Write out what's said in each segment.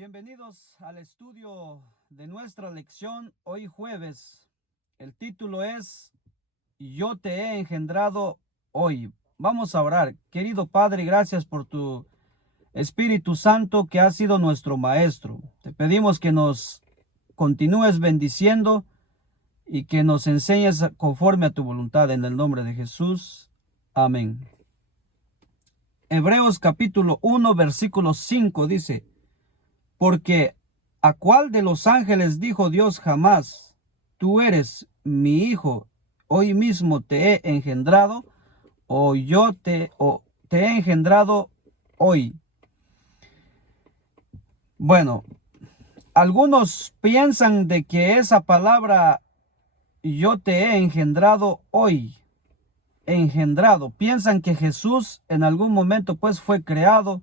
Bienvenidos al estudio de nuestra lección hoy jueves. El título es Yo te he engendrado hoy. Vamos a orar. Querido Padre, gracias por tu Espíritu Santo que ha sido nuestro Maestro. Te pedimos que nos continúes bendiciendo y que nos enseñes conforme a tu voluntad en el nombre de Jesús. Amén. Hebreos capítulo 1 versículo 5 dice: Porque ¿a cuál de los ángeles dijo Dios jamás: tú eres mi hijo, hoy mismo te he engendrado, o te he engendrado hoy? Bueno, algunos piensan de que esa palabra yo te he engendrado hoy, piensan que Jesús en algún momento pues fue creado.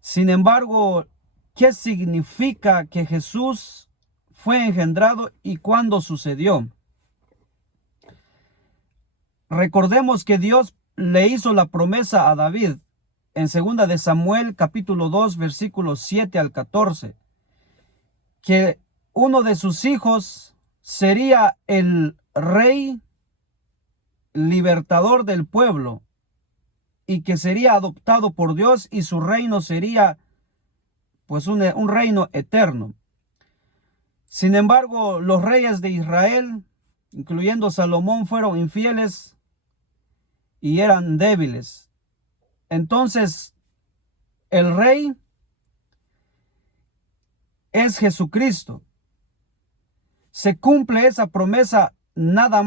Sin embargo, ¿qué significa que Jesús fue engendrado y cuándo sucedió? Recordemos que Dios le hizo la promesa a David en 2 de Samuel capítulo 2 versículos 7 al 14, que uno de sus hijos sería el rey libertador del pueblo y que sería adoptado por Dios y su reino sería pues un reino eterno. Sin embargo, los reyes de Israel, incluyendo Salomón, fueron infieles y eran débiles. Entonces, el rey es Jesucristo. Se cumple esa promesa nada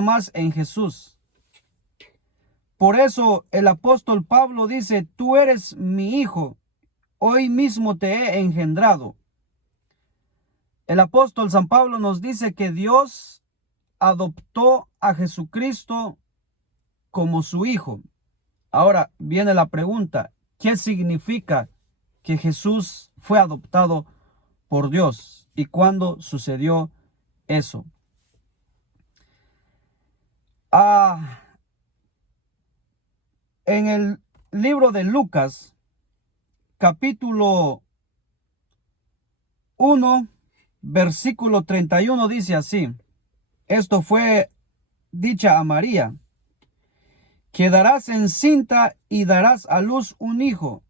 más en Jesús. Por eso el apóstol Pablo dice: tú eres mi hijo, hoy mismo te he engendrado. El apóstol San Pablo nos dice que Dios adoptó a Jesucristo como su hijo. Ahora viene la pregunta: ¿qué significa que Jesús fue adoptado por Dios? ¿Y cuándo sucedió eso? En el libro de Lucas, capítulo 1, versículo 31, dice así: esto fue dicha a María: quedarás encinta y darás a luz un hijo,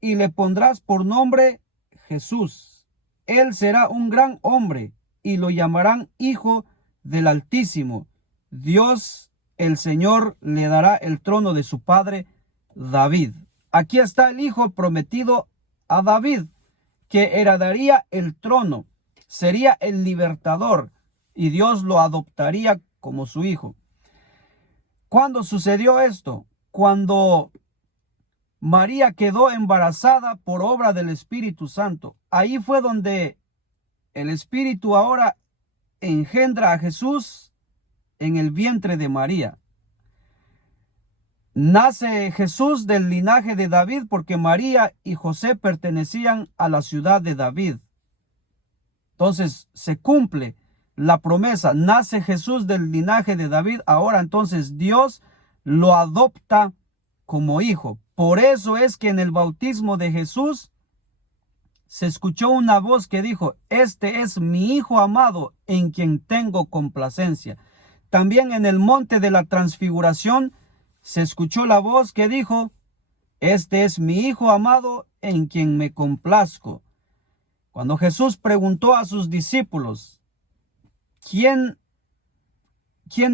y le pondrás por nombre Jesús. Él será un gran hombre, y lo llamarán Hijo del Altísimo. Dios, el Señor, le dará el trono de su padre David. Aquí está el hijo prometido a David, que heredaría el trono, sería el libertador, y Dios lo adoptaría como su hijo. ¿Cuándo sucedió esto? Cuando María quedó embarazada por obra del Espíritu Santo. Ahí fue donde el Espíritu ahora engendra a Jesús en el vientre de María. Nace Jesús del linaje de David porque María y José pertenecían a la ciudad de David. Entonces se cumple la promesa. Nace Jesús del linaje de David. Ahora entonces Dios lo adopta como hijo. Por eso es que en el bautismo de Jesús se escuchó una voz que dijo: este es mi hijo amado en quien tengo complacencia. También en el monte de la transfiguración se escuchó la voz que dijo: este es mi hijo amado en quien me complazco. Cuando Jesús preguntó a sus discípulos quién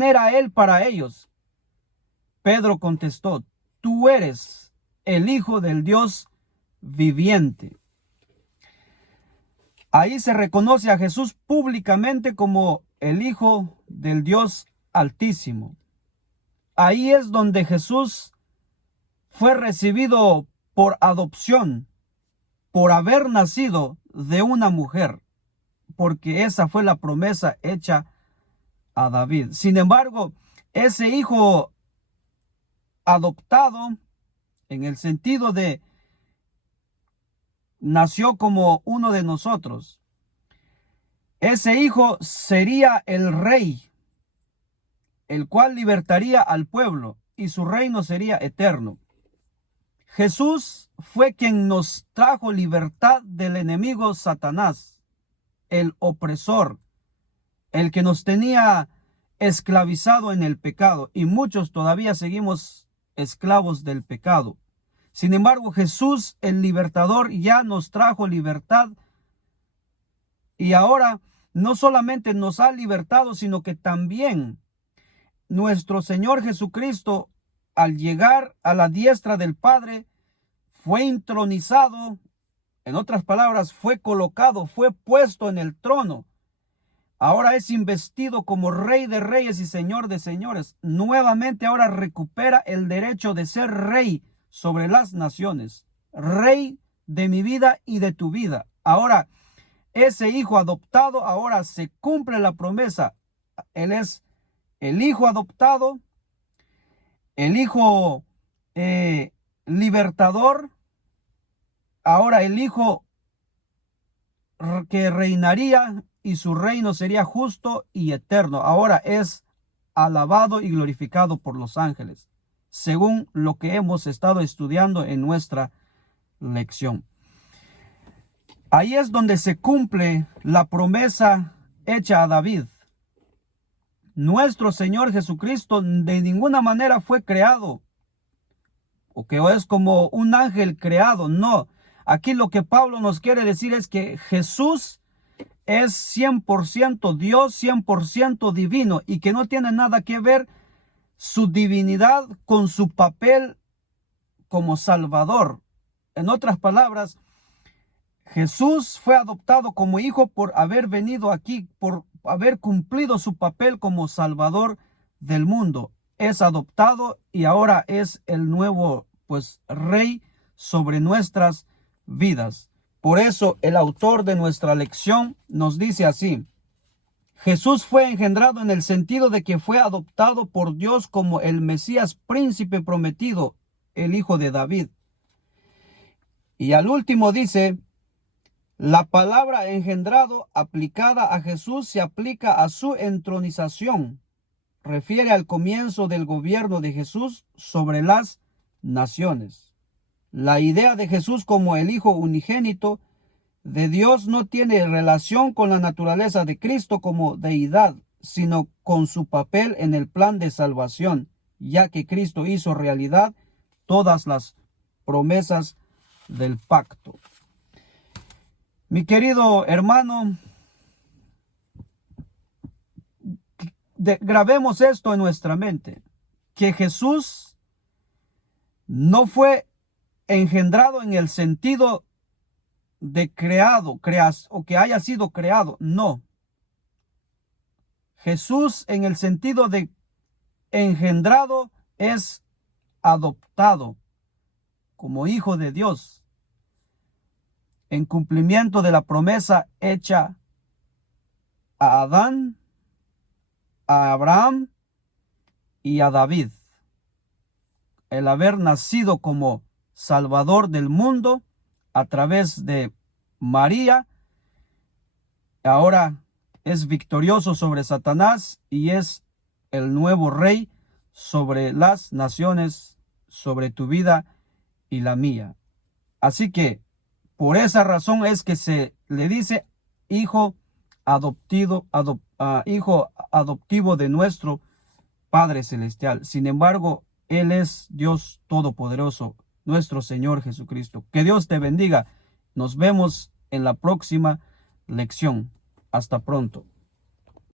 era él para ellos, Pedro contestó: tú eres el Hijo del Dios viviente. Ahí se reconoce a Jesús públicamente como el Hijo del Dios Altísimo. Ahí es donde Jesús fue recibido por adopción, por haber nacido de una mujer, porque esa fue la promesa hecha a David. Sin embargo, ese hijo adoptado, en el sentido de nació como uno de nosotros, ese hijo sería el rey, el cual libertaría al pueblo, y su reino sería eterno. Jesús fue quien nos trajo libertad del enemigo Satanás, el opresor, el que nos tenía esclavizado en el pecado, y muchos todavía seguimos esclavos del pecado. Sin embargo, Jesús, el libertador, ya nos trajo libertad, y ahora no solamente nos ha libertado, sino que también nuestro Señor Jesucristo, al llegar a la diestra del Padre, fue intronizado, en otras palabras, fue colocado, fue puesto en el trono. Ahora es investido como Rey de Reyes y Señor de Señores. Nuevamente ahora recupera el derecho de ser Rey sobre las naciones. Rey de mi vida y de tu vida. Ahora, ese hijo adoptado, ahora se cumple la promesa. Él es el hijo adoptado, el hijo libertador, ahora el hijo que reinaría, y su reino sería justo y eterno. Ahora es alabado y glorificado por los ángeles, según lo que hemos estado estudiando en nuestra lección. Ahí es donde se cumple la promesa hecha a David. Nuestro Señor Jesucristo de ninguna manera fue creado, o que es como un ángel creado. No, aquí lo que Pablo nos quiere decir es que Jesús es 100% Dios, 100% divino, y que no tiene nada que ver su divinidad con su papel como Salvador. En otras palabras, Jesús fue adoptado como hijo por haber venido aquí, por haber cumplido su papel como Salvador del mundo. Es adoptado y ahora es el nuevo, Rey sobre nuestras vidas. Por eso el autor de nuestra lección nos dice así: Jesús fue engendrado en el sentido de que fue adoptado por Dios como el Mesías príncipe prometido, el hijo de David. Y al último dice: la palabra engendrado aplicada a Jesús se aplica a su entronización. Refiere al comienzo del gobierno de Jesús sobre las naciones. La idea de Jesús como el Hijo unigénito de Dios no tiene relación con la naturaleza de Cristo como deidad, sino con su papel en el plan de salvación, ya que Cristo hizo realidad todas las promesas del pacto. Mi querido hermano, grabemos esto en nuestra mente, que Jesús no fue engendrado en el sentido de creado, o que haya sido creado. No. Jesús en el sentido de engendrado es adoptado como hijo de Dios, en cumplimiento de la promesa hecha a Adán, a Abraham y a David. El haber nacido como Salvador del mundo a través de María, ahora es victorioso sobre Satanás y es el nuevo rey sobre las naciones, sobre tu vida y la mía. Así que por esa razón es que se le dice hijo hijo adoptivo de nuestro Padre Celestial. Sin embargo, Él es Dios Todopoderoso, nuestro Señor Jesucristo. Que Dios te bendiga. Nos vemos en la próxima lección. Hasta pronto.